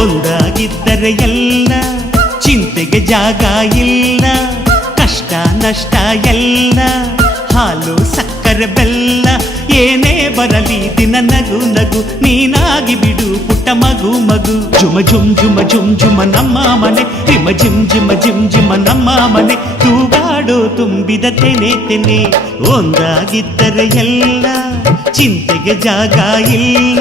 ಒಂದಾಗಿದ್ದರೆ ಎಲ್ಲ ಚಿಂತೆಗೆ ಜಾಗ ಇಲ್ಲ, ಕಷ್ಟ ನಷ್ಟ ಎಲ್ಲ ಹಾಲು ಸಕ್ಕರೆ ಬೆಲ್ಲ, ಏನೇ ಬರಲಿ ದಿನ ನಗು ನಗು ನೀನಾಗಿ ಬಿಡು ಪುಟ್ಟ ಮಗು ಮಗು. ಜುಮ ಜುಮ್ ಜುಮ ಜುಮ್ ಜುಮ ನಮ್ಮ ಮನೆ, ರಿಮ ಜಿಮ್ ಜಿಮ ಜಿಮ್ ಜಿಮ ನಮ್ಮ ಮನೆ, ತೂಗಾಡೋ ತುಂಬಿದ ತೆನೆ ತೆನೆ. ಒಂದಾಗಿದ್ದರೆ ಎಲ್ಲ ಚಿಂತೆಗೆ ಜಾಗ ಇಲ್ಲ.